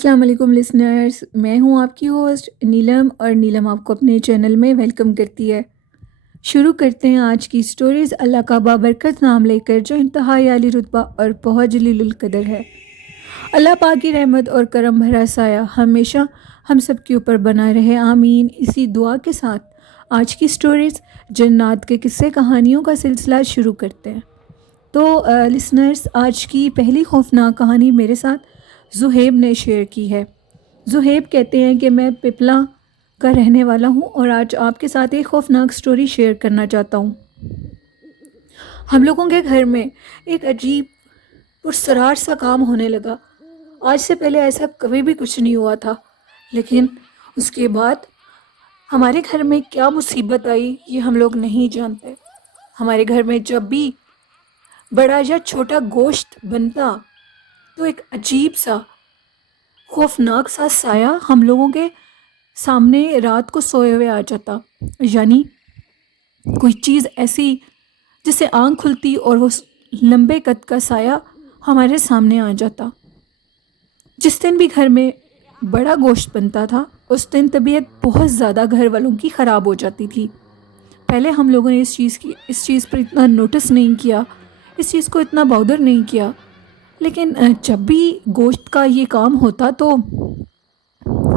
السلام علیکم لسنرز، میں ہوں آپ کی ہوسٹ نیلم، اور نیلم آپ کو اپنے چینل میں ویلکم کرتی ہے۔ شروع کرتے ہیں آج کی سٹوریز اللہ کا بابرکت نام لے کر، جو انتہائی عالی رتبہ اور بہت جلیل القدر ہے۔ اللہ پاک کی رحمت اور کرم بھرا سایہ ہمیشہ ہم سب کے اوپر بنا رہے، آمین۔ اسی دعا کے ساتھ آج کی سٹوریز جنات کے قصے کہانیوں کا سلسلہ شروع کرتے ہیں۔ تو لسنرز، آج کی پہلی خوفناک کہانی میرے ساتھ زہیب نے شیئر کی ہے۔ زہیب کہتے ہیں کہ میں پپلا کا رہنے والا ہوں اور آج آپ کے ساتھ ایک خوفناک سٹوری شیئر کرنا چاہتا ہوں۔ ہم لوگوں کے گھر میں ایک عجیب پرسرار سا کام ہونے لگا۔ آج سے پہلے ایسا کبھی بھی کچھ نہیں ہوا تھا، لیکن اس کے بعد ہمارے گھر میں کیا مصیبت آئی یہ ہم لوگ نہیں جانتے۔ ہمارے گھر میں جب بھی بڑا یا چھوٹا گوشت بنتا تو ایک عجیب سا خوفناک سا سایہ ہم لوگوں کے سامنے رات کو سوئے ہوئے آ جاتا، یعنی کوئی چیز ایسی جس سے آنکھ کھلتی اور وہ لمبے قد کا سایہ ہمارے سامنے آ جاتا۔ جس دن بھی گھر میں بڑا گوشت بنتا تھا اس دن طبیعت بہت زیادہ گھر والوں کی خراب ہو جاتی تھی۔ پہلے ہم لوگوں نے اس چیز پر اتنا نوٹس نہیں کیا، اس چیز کو اتنا باؤدر نہیں کیا، لیکن جب بھی گوشت کا یہ کام ہوتا تو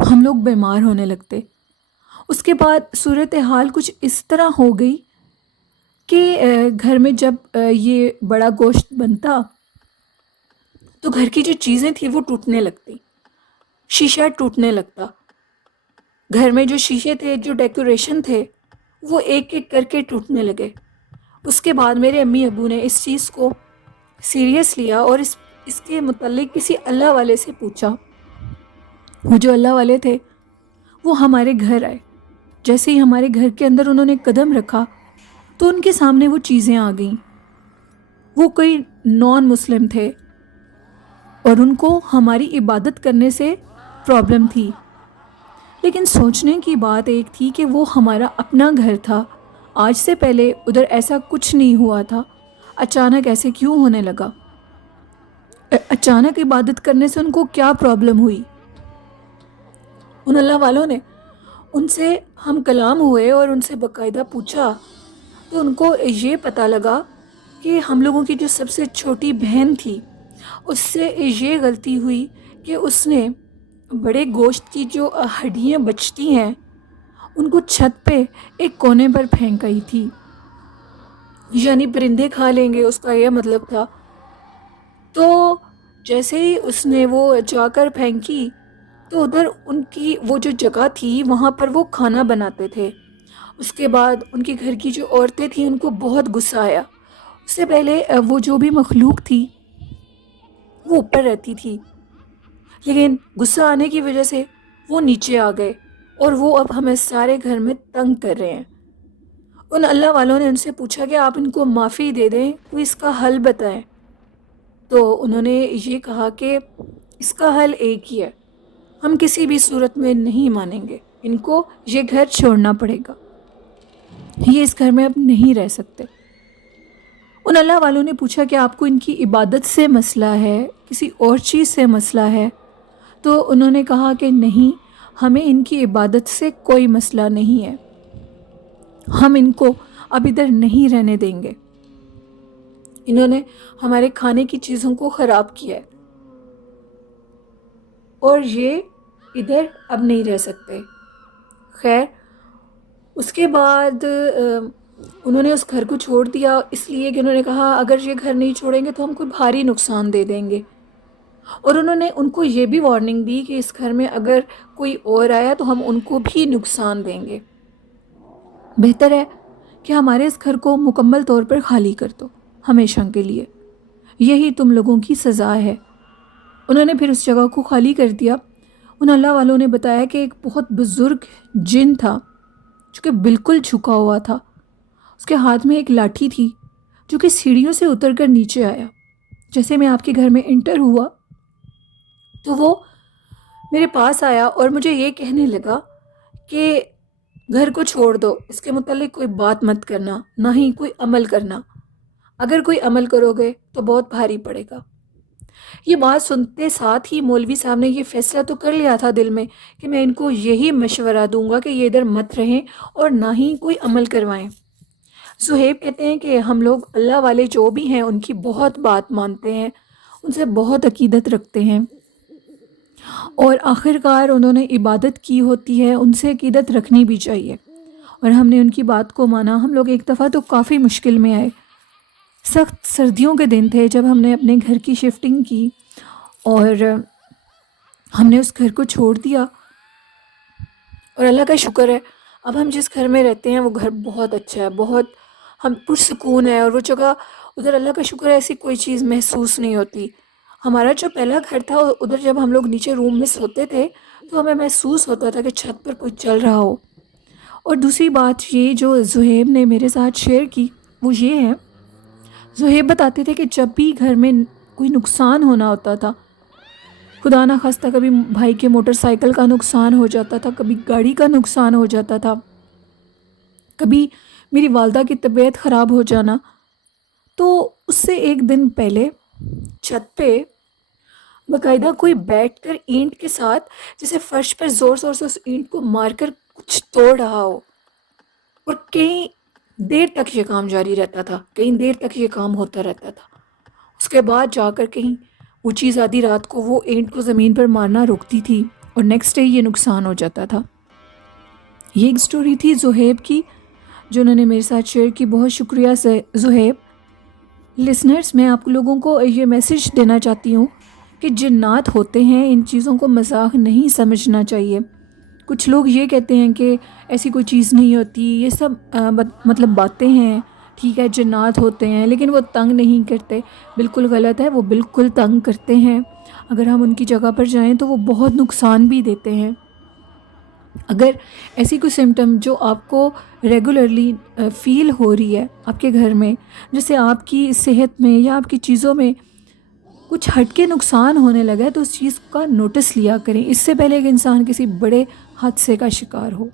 ہم لوگ بیمار ہونے لگتے۔ اس کے بعد صورتحال کچھ اس طرح ہو گئی کہ گھر میں جب یہ بڑا گوشت بنتا تو گھر کی جو چیزیں تھیں وہ ٹوٹنے لگتی، شیشہ ٹوٹنے لگتا، گھر میں جو شیشے تھے، جو ڈیکوریشن تھے، وہ ایک ایک کر کے ٹوٹنے لگے۔ اس کے بعد میرے امی ابو نے اس چیز کو سیریس لیا اور اس کے متعلق کسی اللہ والے سے پوچھا۔ وہ جو اللہ والے تھے وہ ہمارے گھر آئے۔ جیسے ہی ہمارے گھر کے اندر انہوں نے قدم رکھا تو ان کے سامنے وہ چیزیں آ گئیں۔ وہ کوئی نان مسلم تھے اور ان کو ہماری عبادت کرنے سے پرابلم تھی، لیکن سوچنے کی بات ایک تھی کہ وہ ہمارا اپنا گھر تھا، آج سے پہلے ادھر ایسا کچھ نہیں ہوا تھا، اچانک ایسے کیوں ہونے لگا؟ اچانک عبادت کرنے سے ان کو کیا پرابلم ہوئی؟ ان اللہ والوں نے ان سے ہم کلام ہوئے اور ان سے باقاعدہ پوچھا تو ان کو یہ پتہ لگا کہ ہم لوگوں کی جو سب سے چھوٹی بہن تھی اس سے یہ غلطی ہوئی کہ اس نے بڑے گوشت کی جو ہڈیاں بچتی ہیں ان کو چھت پہ ایک کونے پر پھینک آئی تھی، یعنی پرندے کھا لیں گے، اس کا یہ مطلب تھا۔ تو جیسے ہی اس نے وہ جا کر پھینکی تو ادھر ان کی وہ جو جگہ تھی وہاں پر وہ کھانا بناتے تھے۔ اس کے بعد ان کے گھر کی جو عورتیں تھیں ان کو بہت غصہ آیا۔ اس سے پہلے وہ جو بھی مخلوق تھی وہ اوپر رہتی تھی، لیکن غصہ آنے کی وجہ سے وہ نیچے آ گئے اور وہ اب ہمیں سارے گھر میں تنگ کر رہے ہیں۔ ان اللہ والوں نے ان سے پوچھا کہ آپ ان کو معافی دے دیں، کوئی اس کا حل بتائیں۔ تو انہوں نے یہ کہا کہ اس کا حل ایک ہی ہے، ہم کسی بھی صورت میں نہیں مانیں گے، ان کو یہ گھر چھوڑنا پڑے گا، یہ اس گھر میں اب نہیں رہ سکتے۔ ان اللہ والوں نے پوچھا کہ آپ کو ان کی عبادت سے مسئلہ ہے، کسی اور چیز سے مسئلہ ہے؟ تو انہوں نے کہا کہ نہیں، ہمیں ان کی عبادت سے کوئی مسئلہ نہیں ہے، ہم ان کو اب ادھر نہیں رہنے دیں گے، انہوں نے ہمارے کھانے کی چیزوں کو خراب کیا ہے اور یہ ادھر اب نہیں رہ سکتے۔ خیر، اس کے بعد انہوں نے اس گھر کو چھوڑ دیا، اس لیے کہ انہوں نے کہا اگر یہ گھر نہیں چھوڑیں گے تو ہم کوئی بھاری نقصان دے دیں گے، اور انہوں نے ان کو یہ بھی وارننگ دی کہ اس گھر میں اگر کوئی اور آیا تو ہم ان کو بھی نقصان دیں گے، بہتر ہے کہ ہمارے اس گھر کو مکمل طور پر خالی کر دو ہمیشہ کے لیے، یہی تم لوگوں کی سزا ہے۔ انہوں نے پھر اس جگہ کو خالی کر دیا۔ ان اللہ والوں نے بتایا کہ ایک بہت بزرگ جن تھا جو کہ بالکل جھکا ہوا تھا، اس کے ہاتھ میں ایک لاٹھی تھی جو کہ سیڑھیوں سے اتر کر نیچے آیا۔ جیسے میں آپ کے گھر میں انٹر ہوا تو وہ میرے پاس آیا اور مجھے یہ کہنے لگا کہ گھر کو چھوڑ دو، اس کے متعلق کوئی بات مت کرنا، نہ ہی کوئی عمل کرنا، اگر کوئی عمل کرو گے تو بہت بھاری پڑے گا۔ یہ بات سنتے ساتھ ہی مولوی صاحب نے یہ فیصلہ تو کر لیا تھا دل میں کہ میں ان کو یہی مشورہ دوں گا کہ یہ ادھر مت رہیں اور نہ ہی کوئی عمل کروائیں۔ صہیب کہتے ہیں کہ ہم لوگ اللہ والے جو بھی ہیں ان کی بہت بات مانتے ہیں، ان سے بہت عقیدت رکھتے ہیں، اور آخر کار انہوں نے عبادت کی ہوتی ہے، ان سے عقیدت رکھنی بھی چاہیے، اور ہم نے ان کی بات کو مانا۔ ہم لوگ ایک دفعہ تو کافی مشکل میں آئے، سخت سردیوں کے دن تھے جب ہم نے اپنے گھر کی شفٹنگ کی، اور ہم نے اس گھر کو چھوڑ دیا، اور اللہ کا شکر ہے اب ہم جس گھر میں رہتے ہیں وہ گھر بہت اچھا ہے، بہت ہم پرسکون ہے، اور وہ جگہ ادھر اللہ کا شکر ہے ایسی کوئی چیز محسوس نہیں ہوتی۔ ہمارا جو پہلا گھر تھا ادھر جب ہم لوگ نیچے روم میں سوتے تھے تو ہمیں محسوس ہوتا تھا کہ چھت پر کچھ چل رہا ہو۔ اور دوسری بات یہ جو زہیب نے میرے ساتھ شیئر کی وہ یہ ہے، زہیب بتاتے تھے کہ جب بھی گھر میں کوئی نقصان ہونا ہوتا تھا، خدا نخواستہ کبھی بھائی کے موٹر سائیکل کا نقصان ہو جاتا تھا، کبھی گاڑی کا نقصان ہو جاتا تھا، کبھی میری والدہ کی طبیعت خراب ہو جانا، تو اس سے ایک دن پہلے چھت پہ باقاعدہ کوئی بیٹھ کر اینٹ کے ساتھ جیسے فرش پر زور زور سے اس اینٹ کو مار کر کچھ توڑ رہا ہو، اور کئی دیر تک یہ کام جاری رہتا تھا، کئی دیر تک یہ کام ہوتا رہتا تھا۔ اس کے بعد جا کر کہیں وہ چیز آدھی رات کو وہ اینٹ کو زمین پر مارنا روکتی تھی، اور نیکسٹ ڈے یہ نقصان ہو جاتا تھا۔ یہ ایک سٹوری تھی زہیب کی جو انہوں نے میرے ساتھ شیئر کی۔ بہت شکریہ زہیب۔ لسنرز، میں آپ لوگوں کو یہ میسیج دینا چاہتی ہوں کہ جنات ہوتے ہیں، ان چیزوں کو مذاق نہیں سمجھنا چاہیے۔ کچھ لوگ یہ کہتے ہیں کہ ایسی کوئی چیز نہیں ہوتی، یہ سب مطلب باتیں ہیں، ٹھیک ہے جنات ہوتے ہیں لیکن وہ تنگ نہیں کرتے، بالکل غلط ہے، وہ بالکل تنگ کرتے ہیں۔ اگر ہم ان کی جگہ پر جائیں تو وہ بہت نقصان بھی دیتے ہیں۔ اگر ایسی کوئی سمٹم جو آپ کو ریگولرلی فیل ہو رہی ہے آپ کے گھر میں، جیسے آپ کی صحت میں یا آپ کی چیزوں میں کچھ ہٹ کے نقصان ہونے لگا ہے، تو اس چیز کا نوٹس لیا کریں اس سے پہلے کہ انسان کسی بڑے حادثے کا شکار ہو۔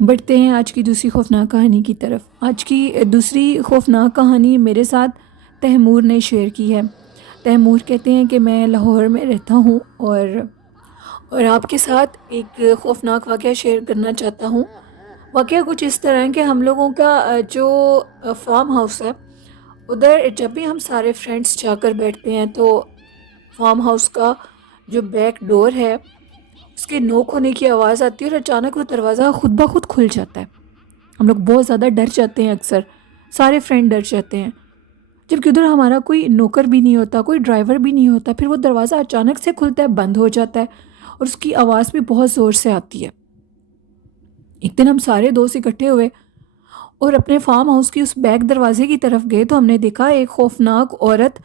بڑھتے ہیں آج کی دوسری خوفناک کہانی کی طرف۔ آج کی دوسری خوفناک کہانی میرے ساتھ تیمور نے شیئر کی ہے۔ تیمور کہتے ہیں کہ میں لاہور میں رہتا ہوں، اور آپ کے ساتھ ایک خوفناک واقعہ شیئر کرنا چاہتا ہوں۔ واقعہ کچھ اس طرح ہے کہ ہم لوگوں کا جو فارم ہاؤس ہے ادھر جب بھی ہم سارے فرینڈس جا کر بیٹھتے ہیں تو فارم ہاؤس کا جو بیک ڈور ہے اس کے نوک ہونے کی آواز آتی ہے، اور اچانک وہ دروازہ خود بخود کھل جاتا ہے۔ ہم لوگ بہت زیادہ ڈر جاتے ہیں، اکثر سارے فرینڈ ڈر جاتے ہیں، جبکہ ادھر ہمارا کوئی نوکر بھی نہیں ہوتا، کوئی ڈرائیور بھی نہیں ہوتا، پھر وہ دروازہ اچانک سے کھلتا ہے، بند ہو جاتا ہے، اور اس کی آواز بھی بہت زور سے آتی ہے۔ ایک دن ہم سارے دوست اکٹھے ہوئے اور اپنے فارم ہاؤس کی اس بیک دروازے کی طرف گئے تو ہم نے دیکھا ایک خوفناک عورت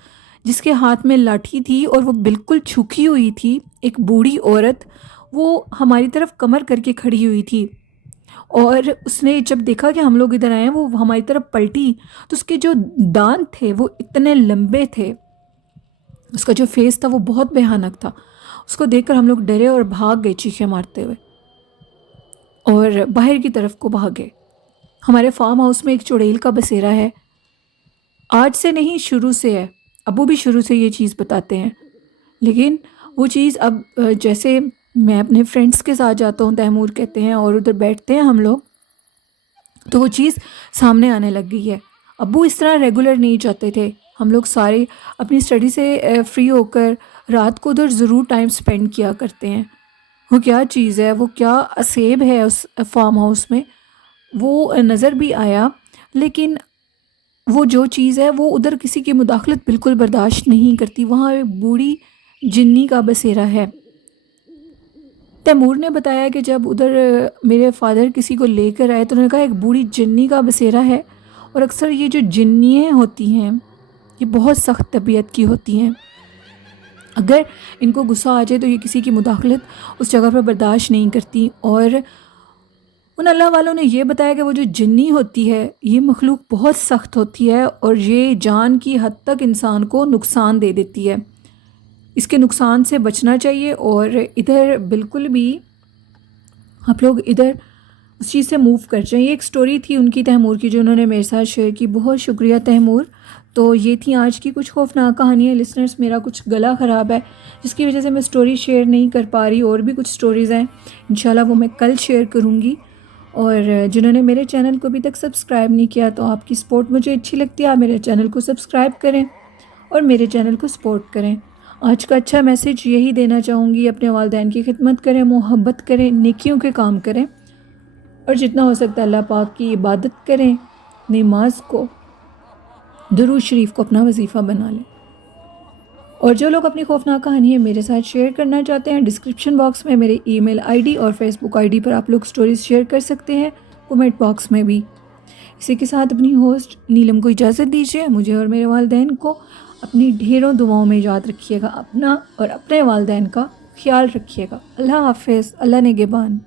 جس کے ہاتھ میں لاٹھی تھی اور وہ بالکل چھکی ہوئی تھی، ایک بوڑھی عورت، وہ ہماری طرف کمر کر کے کھڑی ہوئی تھی، اور اس نے جب دیکھا کہ ہم لوگ ادھر آئے ہیں وہ ہماری طرف پلٹی تو اس کے جو دانت تھے وہ اتنے لمبے تھے، اس کا جو فیس تھا وہ بہت بھیانک تھا۔ اس کو دیکھ کر ہم لوگ ڈرے اور بھاگ گئے چیخیں مارتے ہوئے، اور باہر کی طرف کو بھاگے۔ ہمارے فارم ہاؤس میں ایک چڑیل کا بسیرا ہے، آج سے نہیں شروع سے ہے، ابو بھی شروع سے یہ چیز بتاتے ہیں، لیکن وہ چیز اب جیسے میں اپنے فرینڈس کے ساتھ جاتا ہوں، تیمور کہتے ہیں، اور ادھر بیٹھتے ہیں ہم لوگ، تو وہ چیز سامنے آنے لگ گئی ہے۔ ابو اس طرح ریگولر نہیں جاتے تھے، ہم لوگ سارے اپنی اسٹڈی سے فری ہو کر رات کو ادھر ضرور ٹائم سپینڈ کیا کرتے ہیں۔ وہ کیا چیز ہے، وہ کیا اسیب ہے اس فارم ہاؤس میں، وہ نظر بھی آیا، لیکن وہ جو چیز ہے وہ ادھر کسی کی مداخلت بالکل برداشت نہیں کرتی۔ وہاں ایک بوڑھی جنی کا بسیرا ہے۔ تیمور نے بتایا کہ جب ادھر میرے فادر کسی کو لے کر آئے تو انہوں نے کہا ایک بوڑھی جنی کا بسیرا ہے، اور اکثر یہ جو جنیاں ہوتی ہیں یہ بہت سخت طبیعت کی ہوتی ہیں، اگر ان کو غصہ آ جائے تو یہ کسی کی مداخلت اس جگہ پر برداشت نہیں کرتی۔ اور ان اللہ والوں نے یہ بتایا کہ وہ جو جنی ہوتی ہے یہ مخلوق بہت سخت ہوتی ہے، اور یہ جان کی حد تک انسان کو نقصان دے دیتی ہے، اس کے نقصان سے بچنا چاہیے۔ اور ادھر بالکل بھی آپ لوگ ادھر اس چیز سے موو کر جائیں. یہ ایک سٹوری تھی ان کی تیمور کی جو انہوں نے میرے ساتھ شیئر کی. بہت شکریہ تیمور. تو یہ تھی آج کی کچھ خوفناک کہانیاں. لسنرز میرا کچھ گلا خراب ہے جس کی وجہ سے میں سٹوری شیئر نہیں کر پا رہی. اور بھی کچھ سٹوریز ہیں انشاءاللہ وہ میں کل شیئر کروں گی. اور جنہوں نے میرے چینل کو ابھی تک سبسکرائب نہیں کیا تو آپ کی سپورٹ مجھے اچھی لگتی ہے. آپ میرے چینل کو سبسکرائب کریں اور میرے چینل کو سپورٹ کریں. آج کا اچھا میسیج یہی دینا چاہوں گی, اپنے والدین کی خدمت کریں, محبت کریں, نیکیوں کے کام کریں اور جتنا ہو سکتا ہے اللہ پاک کی عبادت کریں. نماز کو, درود شریف کو اپنا وظیفہ بنا لیں. اور جو لوگ اپنی خوفناک کہانیاں میرے ساتھ شیئر کرنا چاہتے ہیں, ڈسکرپشن باکس میں میرے ای میل آئی ڈی اور فیس بک آئی ڈی پر آپ لوگ سٹوریز شیئر کر سکتے ہیں, کومنٹ باکس میں بھی. اسی کے ساتھ اپنی ہوسٹ نیلم کو اجازت دیجیے. مجھے اور میرے والدین کو اپنی ڈھیروں دعاؤں میں یاد رکھیے گا. اپنا اور اپنے والدین کا خیال رکھیے گا. اللہ حافظ. اللہ نگہبان.